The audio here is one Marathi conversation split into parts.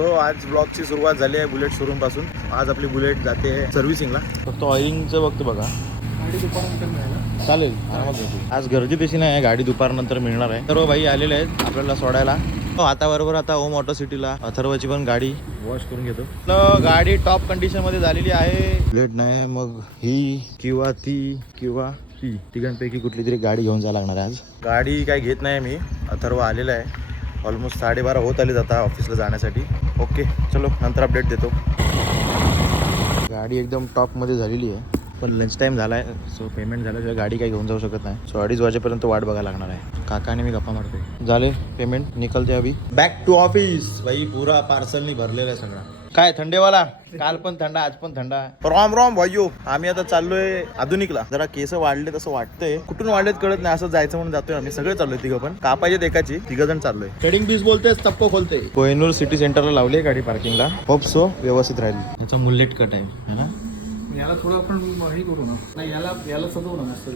तो आज ब्लॉगची सुरुवात झाली आहे बुलेट शोरूम पासून. आज आपली बुलेट जाते सर्व्हिसिंगला. फक्त ऑइलिंगचं बघतो बघा. गाडी दुपारनंतर मिळाला चालेल आरामात भेटू. आज गर्दी तशी नाही आहे, गाडी दुपारनंतर मिळणार आहे. सर्व भाई आलेले आहेत आपल्याला सोडायला. आता बरोबर आता ओम ऑटो सिटीला अथर्वची पण गाडी वॉश करून घेतो. गाडी टॉप कंडिशन मध्ये झालेली आहे. बुलेट नाही मग ही किंवा ती किंवा ही तिघांपैकी कुठली तरी गाडी घेऊन जायला लागणार आहे. आज गाडी काय घेत नाही मी. अथर्व आलेला आहे. ऑलमोस्ट 12:30 होत आले जाता ऑफिसला जाण्यासाठी. ओके चलो नंतर अपडेट देतो. गाडी एकदम टॉपमध्ये झालेली आहे पण लंच टाइम झाला आहे. सो पेमेंट झाल्याशिवाय गाडी काही घेऊन जाऊ शकत नाही. सो 2:30 वाजेपर्यंत वाट बघायला लागणार आहे. काकाने मी गप्पा मारतो. झाले पेमेंट निकलते अभी. Back to office. भाई पुरा पार्सलनी भरलेला आहे सगळा. काय थंडेवाला काल पण थंडा आज पण थंडा. रॉम रॉम भाईयो. आम्ही आता चाललोय आधुनिकला. जरा केस वाढले तसं वाटतंय. कुठून वाढलेत कळत नाही. असं जायचं म्हणून जातोय आम्ही. सगळे चाललोय तिघं पण. कापायचे एकाची 3 जण चाललोय. ट्रेडिंग पीस बोलते चप्पो खोलते. कोहिनूर सिटी सेंटरला लावली आहे गाडी पार्किंगला. होप सो व्यवस्थित राहील. याचा मुल्लेट कट आहे है ना. याला थोडं आपण हे करू ना. नाही याला सजवू ना मस्त.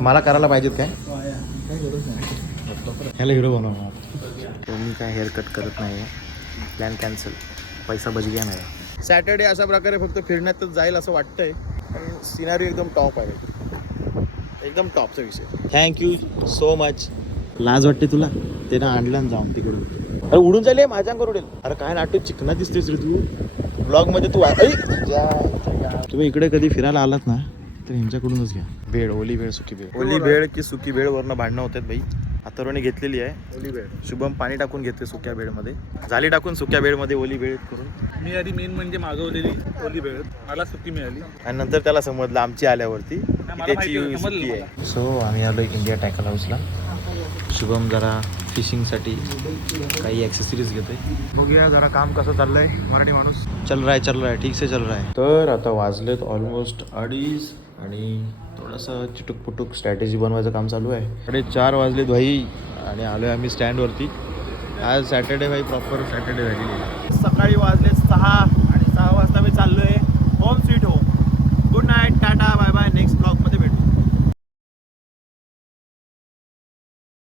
मला करायला पाहिजेत काय. काही गरज नाही. ह्याला हिरो बनवणार. मी काय हेअर कट करत नाही. Plan cancel. पैसा बचग्या नाही. सॅटर्डे अशा प्रकारे फक्त फिरण्यातच जाईल असं वाटतंय. पण सिनारी एकदम टॉप आहे. एकदम टॉपचा विषय. Thank you so much. लाज वाटते तुला ते ना आणलं जाऊन तिकडून. अरे उडून जाईल माझ्याकडे उडेल. अरे काय नाटू चिकना दिसतेस रे तू ब्लॉग मध्ये. तू तुम्ही इकडे कधी फिरायला आलात ना तर यांच्याकडूनच घ्या. भेळ ओली भेळ सुकी भेळ. ओली भेळ की सुकी भेळ वरनं भांडणं होतात भाई. अथर्वने घेतलेली आहे ओली भेळ. शुभम पाणी टाकून घेते सुक्या भेळमध्ये. झाली टाकून सुक्या भेळमध्ये ओली भेळ करून. मी आधी मेन म्हणजे मागवलेली ओली भेळ. मला सुट्टी मिळाली आणि नंतर त्याला समजलं आमची आल्यावरती त्याची सुकी आहे. सो आम्ही आलो इंडिया टॅकल हाऊसला. शुभम जरा फिशिंगसाठी काही ॲक्सेसरीज घेतोय. बघूया जरा काम कसं चाललंय. मराठी माणूस चल रहा है ठीक से चल रहा है. तर आता वाजलेत ऑलमोस्ट 2:30 आणि थोडंसं चिटूक पुटूक स्ट्रॅटेजी बनवायचं काम चालू आहे. 4:30 वाजलेत भाई आणि आलो आहे आम्ही स्टँडवरती. आज सॅटर्डे भाई प्रॉपर सॅटर्डे झालेली. सकाळी वाजले 6.